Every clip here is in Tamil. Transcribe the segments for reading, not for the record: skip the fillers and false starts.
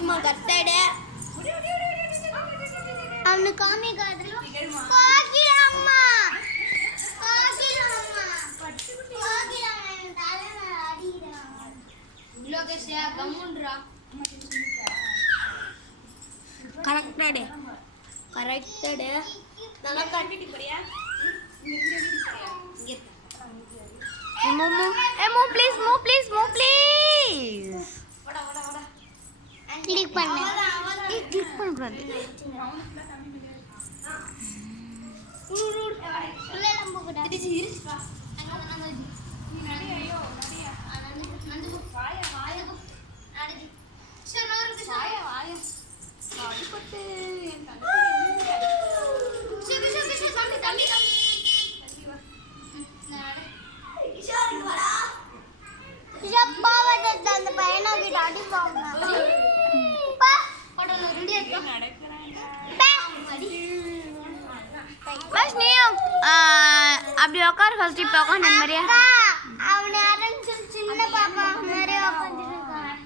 சும்மா கத்தட அவனு காமி காதுல கோகில அம்மா தலைல அடிக்குறான் லோகேஷா கம்முன்றா கரெக்டாடே நல்லா கட்டிட்டு போறியா move please கிளிக் பண்ணு கிளிக் பண்ண கூடாது உள்ள நம்ம கூட இது இருப்பா அங்க நீ நடி ஐயோ நடியா நந்து வாயா நடி சனோருக்கு வாயா அடிபட்டு என் தம்பி கிஷோருக்கு வாடா பாவத்தை அந்த பையனை கிட்ட அடி பா படல ரெடி ஆயிட்டா பஸ் நீ அப்படி உட்கார் ஃபர்ஸ்ட் இப்போ உட்கார் இந்த மாதிரியா அவனை அரஞ்சு சின்ன பாப்பா மாதிரி உட்காந்துருக்கான்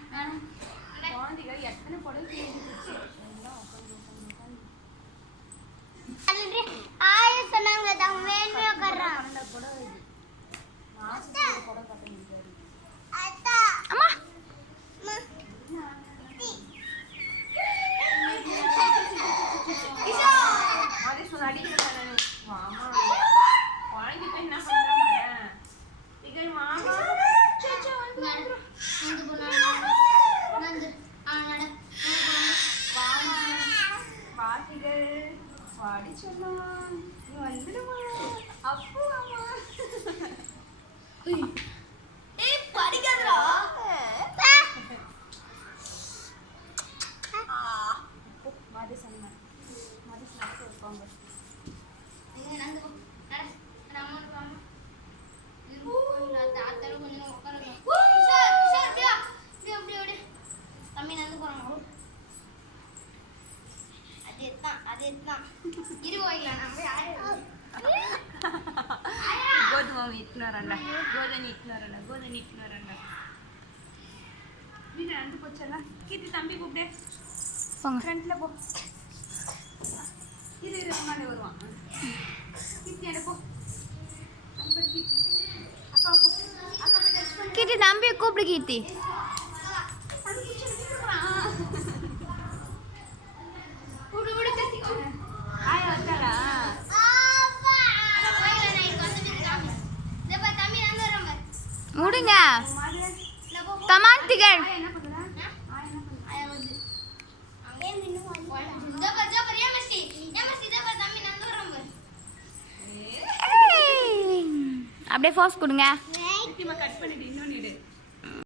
குழந்தைகள் எத்தனை படம் ஆய சொன்னாங்க தான் வேணுமே உட்கார்றான் அத்தா அம்மா గోధుమ ఇట్టినారండ గోధుమ ఇట్టినారండ வீட்டு ரெண்டு போச்சல கீர்த்தி தம்பி கூப்பிடு ஃப்ரண்ட்ல போ இது முன்னாடி வருவான் கீர்த்தி எடு போ அக்கா போ கீர்த்தி தம்பி கூப்பிடு கீர்த்தி முடிங்க கமான் திகழ் அப்படியே ஃபோர்ஸ் கொடுங்க